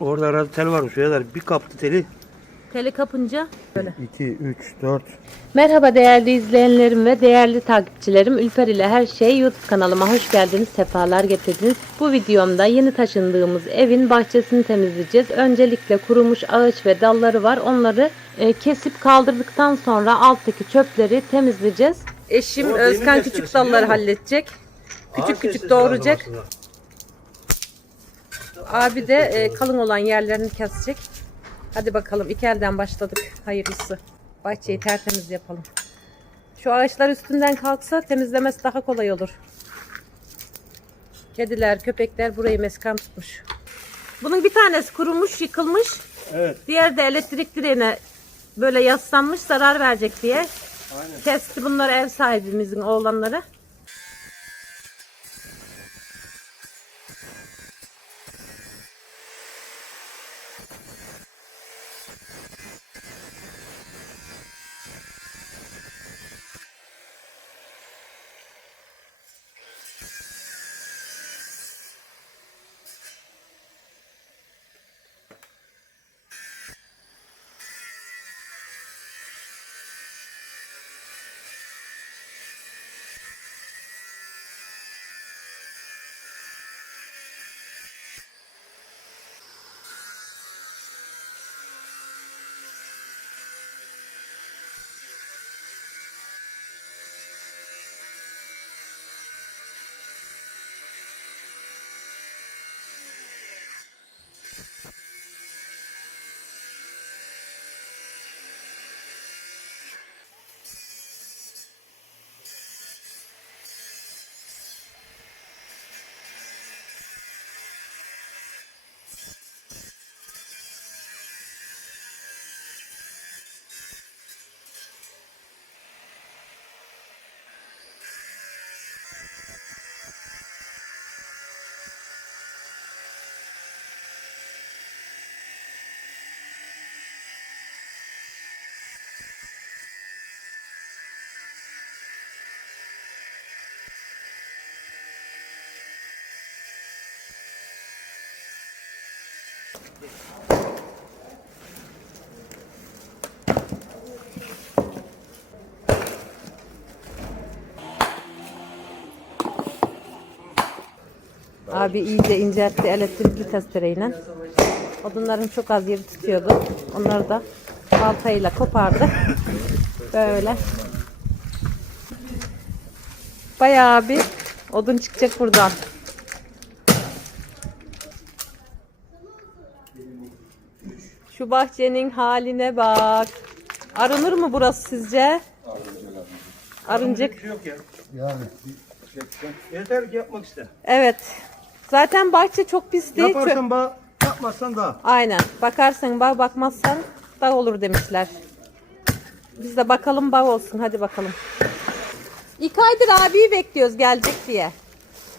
Orada arada tel varmış birader. Bir kaptı teli. Teli kapınca böyle. 2, 3, 4. Merhaba değerli izleyenlerim ve değerli takipçilerim. Ülper ile her şey YouTube kanalıma hoş geldiniz, sefalar getirdiniz. Bu videomda yeni taşındığımız evin bahçesini temizleyeceğiz. Öncelikle kurumuş ağaç ve dalları var. Onları e, kesip kaldırdıktan sonra alttaki çöpleri temizleyeceğiz. Eşim O Özkan küçük dalları halledecek. Küçük küçük aslında. Abi de e, kalın olan yerlerini kesecek. Hadi bakalım iki elden başladık. Hayırlısı. Bahçeyi tertemiz yapalım. Şu ağaçlar üstünden kalksa temizlemesi daha kolay olur. Kediler, köpekler burayı meskan tutmuş. Bunun bir tanesi kurumuş, yıkılmış. Evet. Diğer de elektrik direğine böyle yaslanmış zarar verecek diye. Aynen. Kesti bunları ev sahibimizin oğlanları. Abi iyice inceltti elektrikli testereyle. Odunların çok az yeri tutuyordu. Onları da baltayla kopardı. Böyle. Bayağı bir odun çıkacak buradan. Şu bahçenin haline bak. Arınır mı burası sizce? Şey yok ya. Yani Yeter ki yapmak iste. Evet. Zaten bahçe çok pis değil. Yaparsan bağ, yapmazsan da. Aynen. Bakarsan bağ bakmazsan dağ olur demişler. Biz de bakalım bağ olsun. Hadi bakalım. İki aydır abiyi bekliyoruz gelecek diye.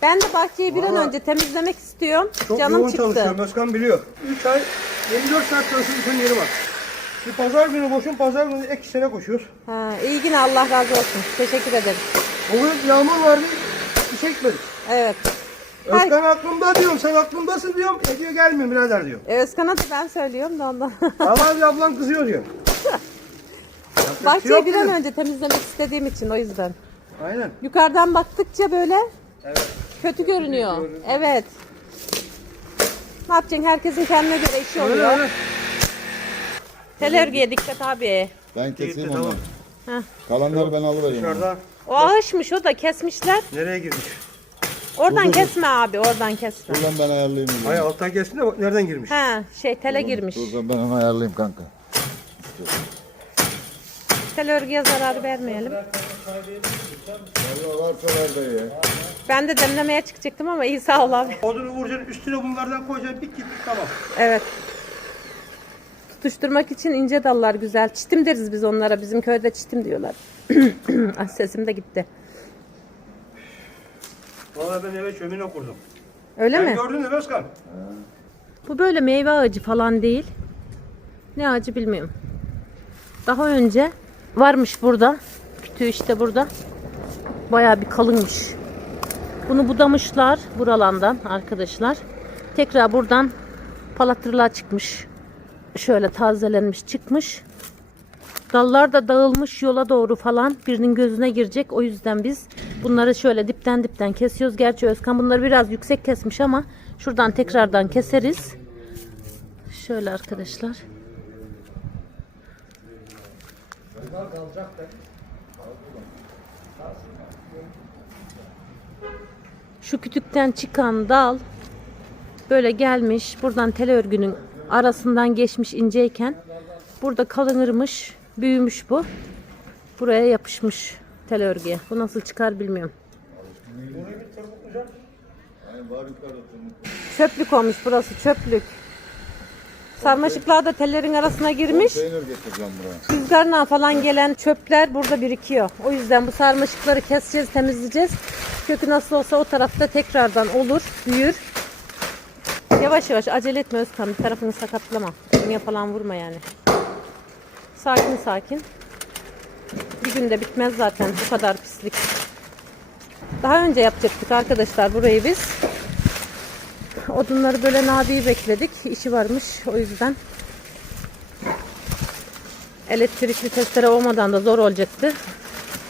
Ben de bahçeyi bir an Vallahi önce temizlemek istiyorum. Çok Canım yoğun çıktı. çalışıyorum. Özkan biliyor. 3 ay 24 saat çalışırken yeri var. Bir pazar günü boşum, pazar günü ek işlere koşuyoruz. Ha, iyi yine Allah razı olsun. Teşekkür ederim. O gün yağmur vardı, işe gitmedik. Evet. Özkan aklımda diyorum, sen aklımdasın diyorum. E diyor gelmiyor birader diyor. E, Özkan'a da ben söylüyorum da ondan. Ama bir ablan kızıyor diyor. Bahçeyi bir an önce temizlemek istediğim için o yüzden. Aynen. Yukarıdan baktıkça böyle Evet. kötü görünüyor. Evet. Ne yapacaksın? Herkesin kendine göre işi Öyle oluyor. öyle. Tel örgüye dikkat abi. ben keseyim onu. tamam. Heh. Kalanları ben alıvereyim. Dışarıda O ağaçmış o da kesmişler. nereye girmiş? Oradan kesme abi oradan kesme. Dur lan ben ayarlayayım. onu. Ay alttan gelsin de bak nereden girmiş. Ha şey tele girmiş. Dur lan ben onu ayarlayayım kanka. Tel örgüye zarar vermeyelim. Valla varsa ver dayı ya. Ben de demlemeye çıkacaktım ama iyi sağ ol abi. Odunu vuracaksın, üstüne bunlardan koyacaksın, bit gittik tamam. Evet. Tutuşturmak için ince dallar güzel. Çitim deriz biz onlara. Bizim köyde çitim diyorlar. ah, sesim de gitti. Valla ben eve şömine kurdum. Öyle Sen mi? gördün mü Özkan? Bu böyle meyve ağacı falan değil. Ne ağacı bilmiyorum. Daha önce varmış burada. Kütüğü işte burada. Bayağı bir kalınmış. Bunu budamışlar buralandan arkadaşlar. Tekrar buradan Palatırlığa çıkmış. Şöyle tazelenmiş çıkmış. Dallar da dağılmış yola doğru falan birinin gözüne girecek. O yüzden biz bunları şöyle dipten dipten kesiyoruz. Gerçi Özkan bunları biraz yüksek kesmiş ama şuradan tekrardan keseriz. Şöyle arkadaşlar. Şu kütükten çıkan dal böyle gelmiş buradan tel örgünün arasından geçmiş inceyken burada kalınırmış büyümüş bu. Buraya yapışmış tel örgüye bu nasıl çıkar bilmiyorum. Çöplük olmuş burası çöplük sarmaşıklar da tellerin arasına girmiş Peynir getireceğim buraya. rüzgarla falan gelen çöpler burada birikiyor. O yüzden bu sarmaşıkları keseceğiz, temizleyeceğiz. Kökü nasıl olsa o tarafta tekrardan olur, büyür. Yavaş yavaş acele etme Özkan. Bir tarafını sakatlama. Kemiğe falan vurma yani. Sakin sakin. Bir günde bitmez zaten bu kadar pislik. Daha önce yapacaktık arkadaşlar burayı biz. Odunları böyle Nabi'yi bekledik. İşi varmış o yüzden. Elektrikli testere olmadan da zor olacaktı.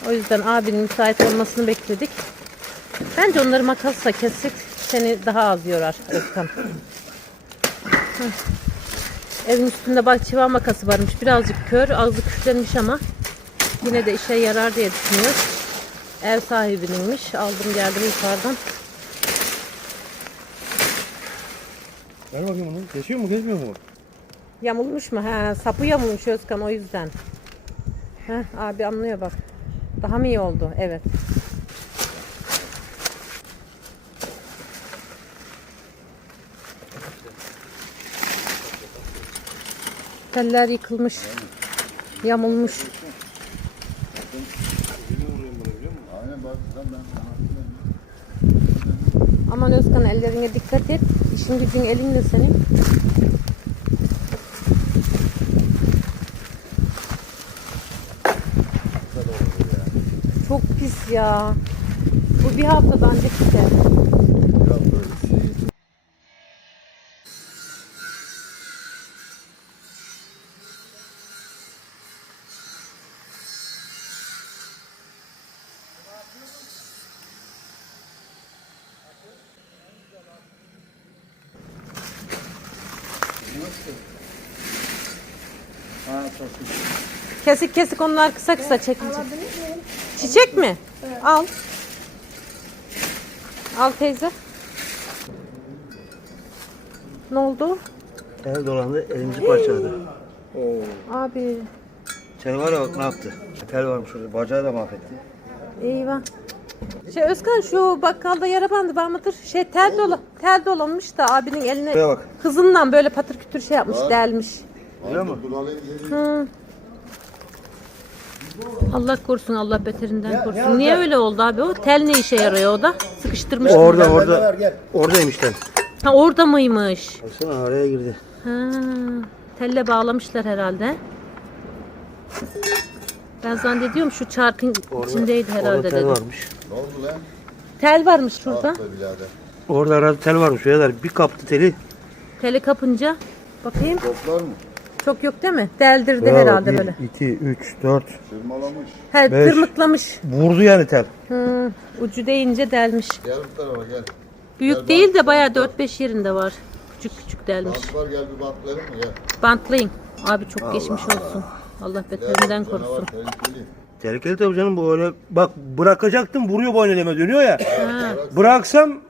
O yüzden abinin müsait olmasını bekledik. Bence onları makasla kessek seni daha az yorar Özkan. Evin üstünde bak çiva makası varmış. Birazcık kör, ağzı küflenmiş ama yine de işe yarar diye düşünüyoruz. Ev sahibininmiş. Aldım geldim yukarıdan. Ver bakayım onu. Kesiyor mu kesmiyor mu? Yamulmuş mu? He, sapı yamulmuş Özkan o yüzden. Heh, abi anlıyor bak. Daha mı iyi oldu? Evet. Teller yıkılmış. Yamulmuş. Aman Özkan ellerine dikkat et. İşin gücün elinde senin. Çok pis ya. Bu bir haftadan ancak Kesik kesik onlar kısa kısa çekince. Çiçek mi? Al. Al teyze. Ne oldu? El dolandı, elimizi parçaladı. Abi Tel var ya bak ne yaptı? Tel varmış orada, bacağı da mahvetti. eyvah. Şey Özkan şu bakkalda yara bandı var mıdır? Şey tel dolu, tel dolanmış da abinin eline Şuraya bak. hızından böyle patır kütür şey yapmış, delmiş. Alayım geleyim. Hı. Allah korusun Allah beterinden korusun. Niye öyle oldu abi o? Tel ne işe yarıyor o da? Sıkıştırmış. mı? Orada, orada. Oradaymış tel. Ha orada mıymış? Baksana araya girdi. Ha, telle bağlamışlar herhalde. Ben zannediyorum şu çarkın içindeydi herhalde Orada tel dedim. varmış. Ne oldu lan? Tel varmış şurada. Birader. Orada arada tel varmış birader. Bir kaptı teli. Teli kapınca bakayım. Toplar mı? Çok yok değil mi? Deldirdi herhalde böyle. 2, 3, 4. Sırmalamış. He Beş. tırmıklamış. Vurdu yani tel. Hı, ucu değince delmiş. Gel bu tarafa gel. Büyük değil de bayağı 4-5 yerinde var. Küçük küçük delmiş. Bant var gel bir bantlayalım mı gel. Bantlayın. Abi çok geçmiş olsun. Allah beterinden korusun. tehlikeli. Tehlikeli tabii canım bu öyle. Bak bırakacaktım vuruyor elime dönüyor ya. Ha, Bıraksam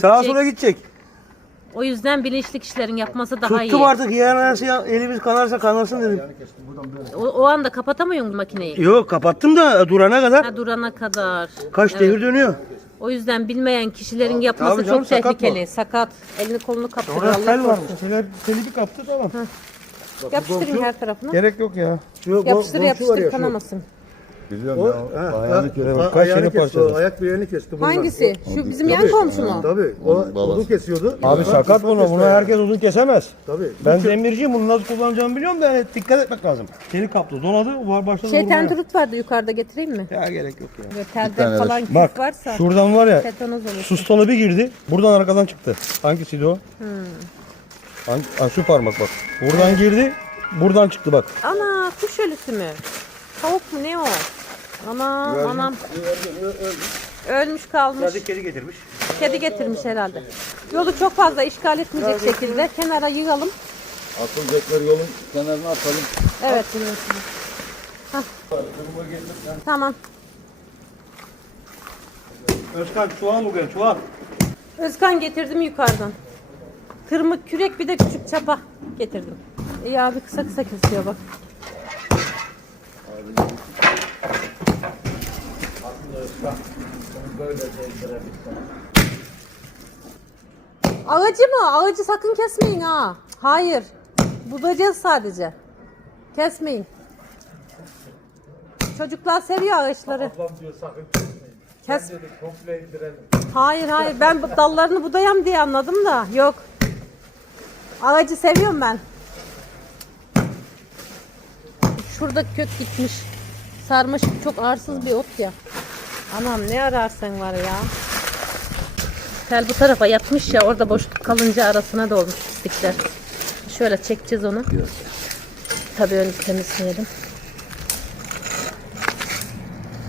sağa sola gidecek. O yüzden bilinçli kişilerin yapması daha iyi. Tuttum artık yarın ya, elimiz kanarsa kanarsın dedim. O, o anda kapatamıyor musun makineyi? Yok kapattım da durana kadar Ha, durana kadar. kaç devir dönüyor. O yüzden bilmeyen kişilerin yapması Tabii canım, çok sakat tehlikeli. Sakat. Elini kolunu kaptırıyor. Orada Allah tel korusun. Teli, teli bir kaptı tamam. Yapıştırın her tarafına. Gerek yok ya. Şu, Yapıştır yapıştır kanamasın. Biliyorum O, ya. ha, Ayağını bak. kaç ayağını yeri kesti, parçaladı. o Ayak bileğini kesti. bundan. Hangisi? Şu bizim yan Tabii. komşu mu? Tabii. O babası. uzun kesiyordu. Abi sakat bunu. Bunu herkes uzun kesemez. Tabii. Ben demirciyim. Bunu nasıl kullanacağımı biliyorum da yani dikkat etmek lazım. Teli kaptı. Donadı. Var başladı Şey vurmaya. tenturut vardı yukarıda getireyim mi? Ya gerek yok ya. Böyle telden tane de falan küf Bak varsa şuradan var ya tetanoz olur. sustalı bir girdi. Buradan arkadan çıktı. Hangisiydi o? Hangi, ha, şu parmak bak. Buradan girdi. Buradan çıktı bak. Ana kuş ölüsü mü? Tavuk mu ne o? Anam anam. Ölmüş kalmış. kedi getirmiş. Kedi getirmiş herhalde. Yolu çok fazla işgal etmeyecek şekilde kenara yığalım. Atılacakları yolun kenarına atalım. Evet. Hah. Tamam. Özkan çuval mı gel çuval? Özkan getirdim yukarıdan. Tırmık kürek bir de küçük çapa getirdim. İyi abi kısa kısa kesiyor bak. Ağacı mı? Ağacı sakın kesmeyin ha. Hayır. Budayacağız sadece. Kesmeyin. Çocuklar seviyor ağaçları. Kes. Hayır hayır ben bu dallarını budayam diye anladım da yok. Ağacı seviyorum ben. Şurada kök gitmiş. Sarmaşık çok arsız bir ot ya. Anam ne ararsan var ya. Tel bu tarafa yatmış ya orada boşluk kalınca arasına dolmuş pislikler. Şöyle çekeceğiz onu. Tabii önce temizleyelim.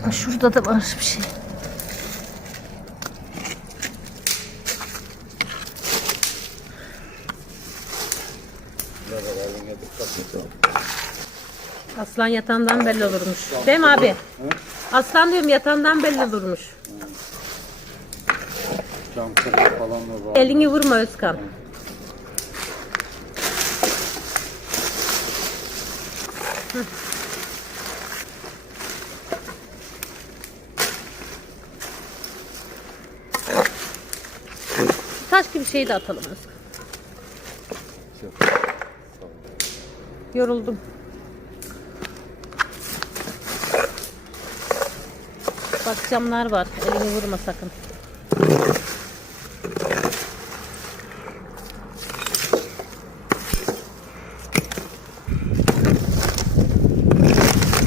Ha, Şurada da var bir şey. Aslan yatağından belli olurmuş. Değil mi abi? Aslan diyorum yatağından belli olurmuş. Cam kırık falan da var. Elini vurma Özkan. Hı. Taş gibi şeyi de atalım Özkan. Yoruldum. Bak camlar var. Elini vurma sakın.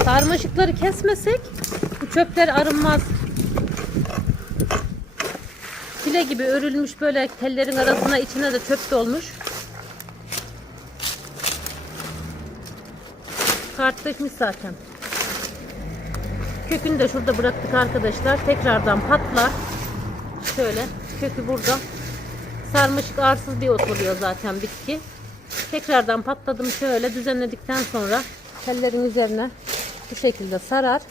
Sarmaşıkları kesmesek bu çöpler arınmaz. File gibi örülmüş böyle tellerin arasına içine de çöp dolmuş. Kartlaşmış zaten. Kökünü de şurada bıraktık arkadaşlar. Tekrardan patlar. Şöyle kökü burada. Sarmaşık arsız bir ot oluyor zaten bitki. Tekrardan patladım şöyle düzenledikten sonra tellerin üzerine bu şekilde sarar.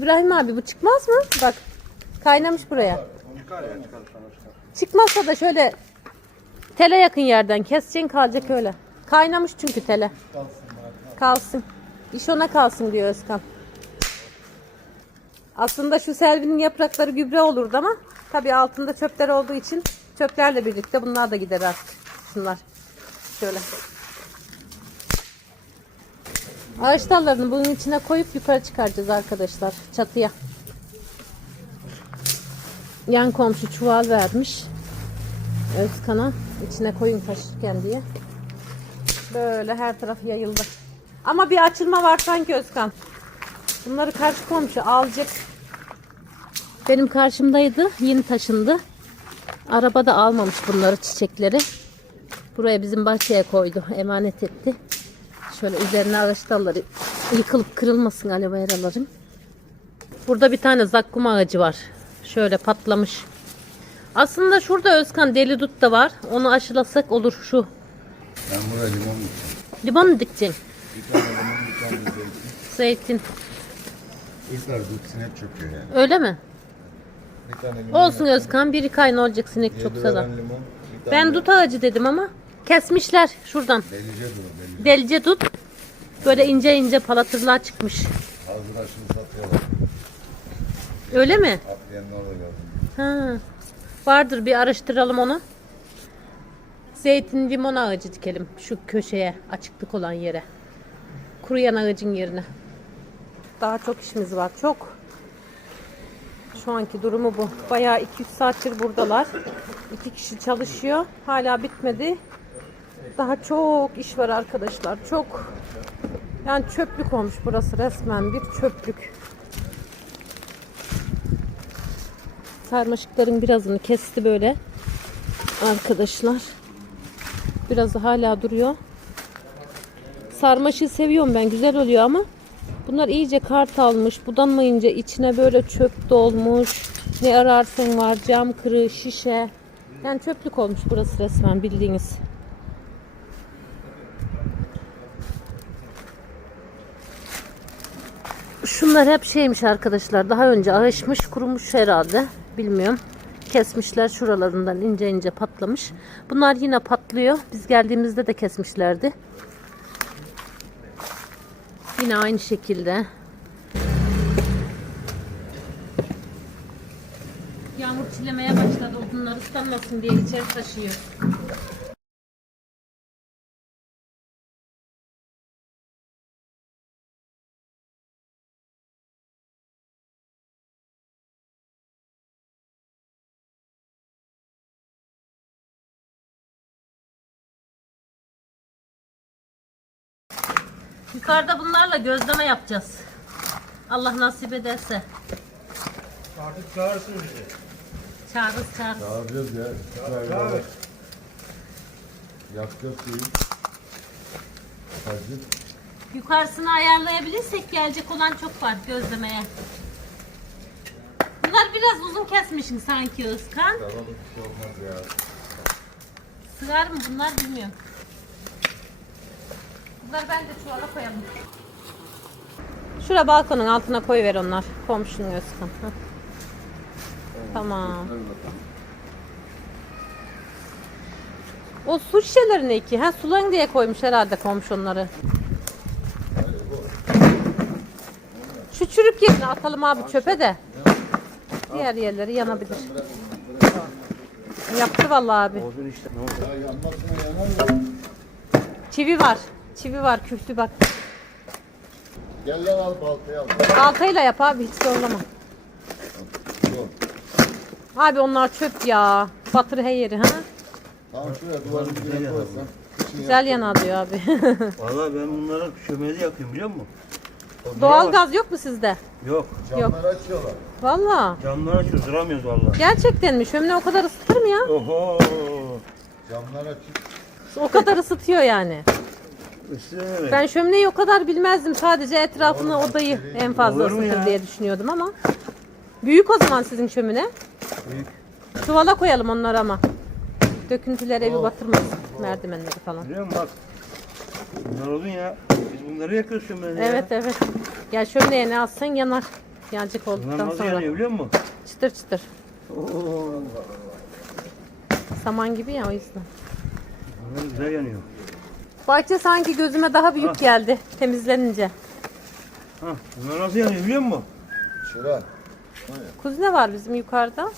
İbrahim abi bu çıkmaz mı? Bak kaynamış buraya. Çıkmazsa da şöyle tele yakın yerden keseceksin kalacak öyle. Kaynamış çünkü tele. Kalsın. İş ona kalsın diyor Özkan. Aslında şu selvinin yaprakları gübre olurdu ama tabii altında çöpler olduğu için çöplerle birlikte bunlar da gider artık. Şunlar. Şöyle. Ağaç dallarını bunun içine koyup yukarı çıkaracağız arkadaşlar çatıya. Yan komşu çuval vermiş. Özkan'a içine koyun taşırken diye. Böyle her taraf yayıldı. Ama bir açılma var sanki Özkan. Bunları karşı komşu alacak. Benim karşımdaydı. Yeni taşındı. Arabada almamış bunları çiçekleri. Buraya bizim bahçeye koydu. Emanet etti. Şöyle üzerine ağaç dalları yıkılıp kırılmasın aloe veraların. Burada bir tane zakkum ağacı var. Şöyle patlamış. Aslında şurada Özkan deli dut da var. Onu aşılasak olur şu. Ben buraya limon dikeceğim. Limon mu dikeceksin? Bir tane limon bir tane zeytin. Zeytin. İlkler dut sinek çöküyor yani. Öyle mi? Bir tane limon. Olsun Özkan. Bir iki ay ne olacak sinek Yedi çoksa da. veren limon. Bir tane Ben dut ağacı dedim ama kesmişler şuradan. Delice dur delice. Delice dut. Böyle ince ince palatırlar çıkmış. Hazır aşını satıyorlar. Öyle mi? Gördüm. Ha. Vardır bir araştıralım onu. Zeytin limon ağacı dikelim şu köşeye açıklık olan yere. Kuruyan ağacın yerine. Daha çok işimiz var çok. Şu anki durumu bu. Bayağı 2-3 saattir buradalar. İki kişi çalışıyor. Hala bitmedi. Daha çok iş var arkadaşlar. Çok. Yani çöplük olmuş burası resmen bir çöplük. Sarmaşıkların birazını kesti böyle. Arkadaşlar. Birazı hala duruyor. Sarmaşığı seviyorum ben. Güzel oluyor ama bunlar iyice kart almış. Budanmayınca içine böyle çöp dolmuş. Ne ararsın var. Cam kırığı, şişe. Yani çöplük olmuş burası resmen bildiğiniz. Şunlar hep şeymiş arkadaşlar. Daha önce ağışmış, kurumuş herhalde. Bilmiyorum. Kesmişler şuralarından ince ince patlamış. Bunlar yine patlıyor. Biz geldiğimizde de kesmişlerdi. Yine aynı şekilde. Yağmur çilemeye başladı. Odunlar ıslanmasın diye içeri taşıyor. Yukarıda bunlarla gözleme yapacağız. Allah nasip ederse. Artık çağırsın bizi. Çağırırız çağırırız. Çağıracağız ya. Çağıracağız. Yapacağız şeyi. Hacı. Yukarısını ayarlayabilirsek gelecek olan çok var gözlemeye. Bunlar biraz uzun kesmişsin sanki Özkan. Tamam bir şey olmaz ya. Sığar mı bunlar bilmiyorum. Bunları bence çuvala koyalım. Şura balkonun altına koyuver onlar. Komşunun Özkan. Hah. Tamam. O su şişeleri ne ki? Ha sulayın diye koymuş herhalde komşu onları. Şu çürük yerine atalım abi çöpe de. Diğer yerleri yanabilir. Yaptı vallahi abi. Olsun işte. Ne oldu? Ya yanmasına yanar mı? Çivi var. Çivi var küflü bak. Gel lan al baltayı al. Baltayla yap abi hiç zorlama. Dur. Abi onlar çöp ya. Batır her yeri ha. Tamam şuraya duvarın dibine koysan. Güzel yana diyor abi. Valla ben bunları çömeli yakıyorum biliyor musun? Doğal gaz yok mu sizde? Yok. Camları açıyorlar. Valla. Camları açıyoruz duramıyoruz valla. Gerçekten mi? Şömine o kadar ısıtır mı ya? Oho. Camlar açık. O kadar ısıtıyor yani. Ben şömineyi o kadar bilmezdim. Sadece etrafını odayı en fazla Olur ısıtır ya? diye düşünüyordum ama. Büyük o zaman sizin şömine. Büyük. Çuvala koyalım onları ama. Döküntüler evi batırmasın. Merdivenleri falan. Biliyor musun bak. Bunlar odun ya. Biz bunları yakıyoruz çömeli Evet evet. Ya şömineye ne atsan yanar. Yancık Bunlar olduktan nasıl sonra. yanıyor biliyor musun? Çıtır çıtır. Oo. Saman gibi ya o yüzden. Bunlar güzel yanıyor. Bahçe sanki gözüme daha büyük Ah. geldi temizlenince. Ha, bunlar nasıl yanıyor biliyor musun? Şura. Kuzine var bizim yukarıda.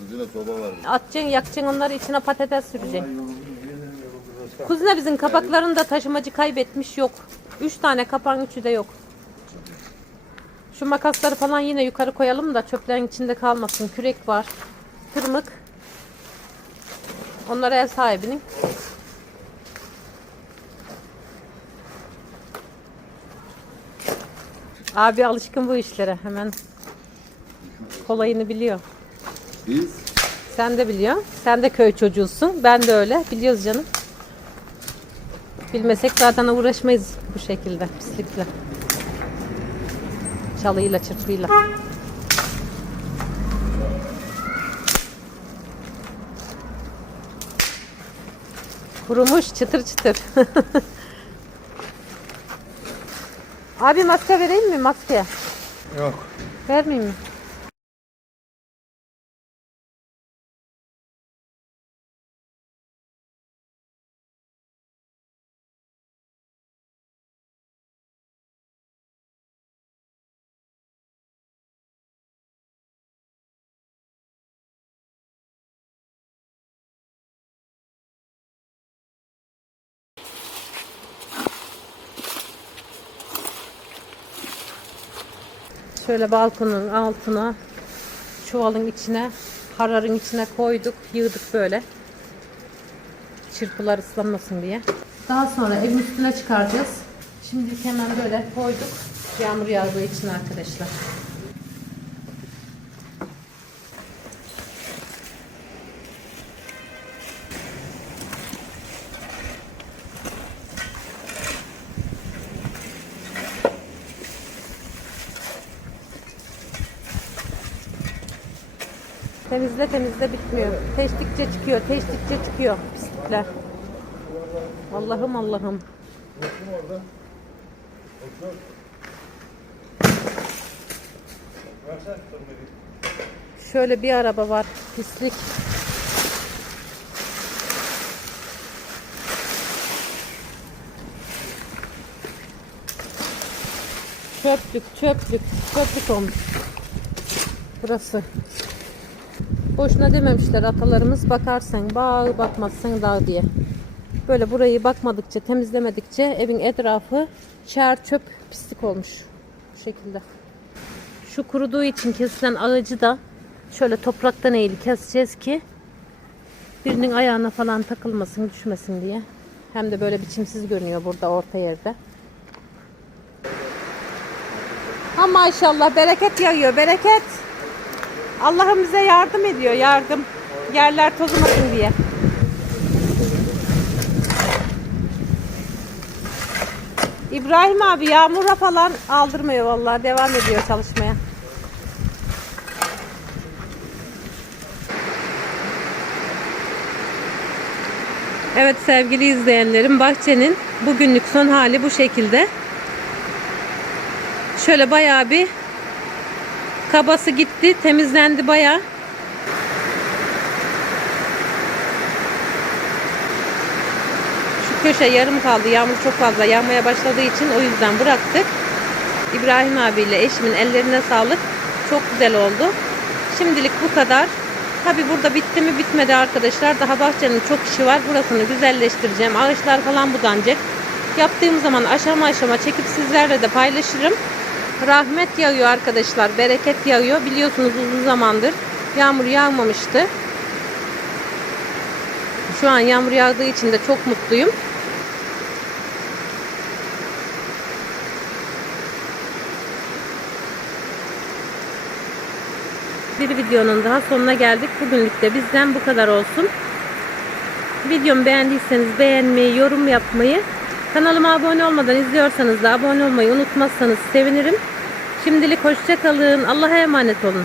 Düzüne soba var. Atacaksın, yakacaksın onları içine patates süreceksin. Kuzine bizim kapaklarını da taşımacı kaybetmiş yok. Üç tane kapağın üçü de yok. Şu makasları falan yine yukarı koyalım da çöplerin içinde kalmasın. Kürek var. Tırmık. Onlar ev sahibinin. Abi alışkın bu işlere. Hemen kolayını biliyor. Biz Sen de biliyorsun. Sen de köy çocuğusun. Ben de öyle. Biliyoruz canım. Bilmesek zaten uğraşmayız bu şekilde. Pislikle. Çalıyla çırpıyla. Kurumuş çıtır çıtır. Abi maske vereyim mi maske? Yok. Vermeyeyim mi? Şöyle balkonun altına çuvalın içine hararın içine koyduk yığdık böyle. çırpılar ıslanmasın diye. Daha sonra evin üstüne çıkaracağız. Şimdilik hemen böyle koyduk. Yağmur yağdığı için arkadaşlar. Temizle bitmiyor. Teştikçe çıkıyor, teştikçe çıkıyor pislikler. Allah'ım Allah'ım. Şöyle bir araba var. Pislik. Çöplük, çöplük, çöplük olmuş. Burası. Boşuna dememişler atalarımız bakarsan bağ bakmazsan dağ diye. Böyle burayı bakmadıkça temizlemedikçe evin etrafı çer çöp pislik olmuş. Bu şekilde. Şu kuruduğu için kesilen ağacı da şöyle topraktan eğili keseceğiz ki birinin ayağına falan takılmasın düşmesin diye. Hem de böyle biçimsiz görünüyor burada orta yerde. Ha maşallah bereket yağıyor bereket. Allah'ım bize yardım ediyor yardım. Yerler tozumasın diye. İbrahim abi yağmura falan aldırmıyor vallahi devam ediyor çalışmaya. Evet sevgili izleyenlerim bahçenin bugünlük son hali bu şekilde. Şöyle bayağı bir kabası gitti temizlendi bayağı. Şu köşe yarım kaldı. Yağmur çok fazla yağmaya başladığı için o yüzden bıraktık. İbrahim abiyle eşimin ellerine sağlık. Çok güzel oldu. Şimdilik bu kadar. Tabi burada bitti mi bitmedi arkadaşlar. Daha bahçenin çok işi var. Burasını güzelleştireceğim. Ağaçlar falan budanacak. Yaptığım zaman aşama aşama çekip sizlerle de paylaşırım. Rahmet yağıyor arkadaşlar. Bereket yağıyor. Biliyorsunuz uzun zamandır yağmur yağmamıştı. Şu an yağmur yağdığı için de çok mutluyum. Bir videonun daha sonuna geldik. Bugünlük de bizden bu kadar olsun. Videomu beğendiyseniz beğenmeyi, yorum yapmayı, kanalıma abone olmadan izliyorsanız da abone olmayı unutmazsanız sevinirim. Şimdilik hoşça kalın. Allah'a emanet olun.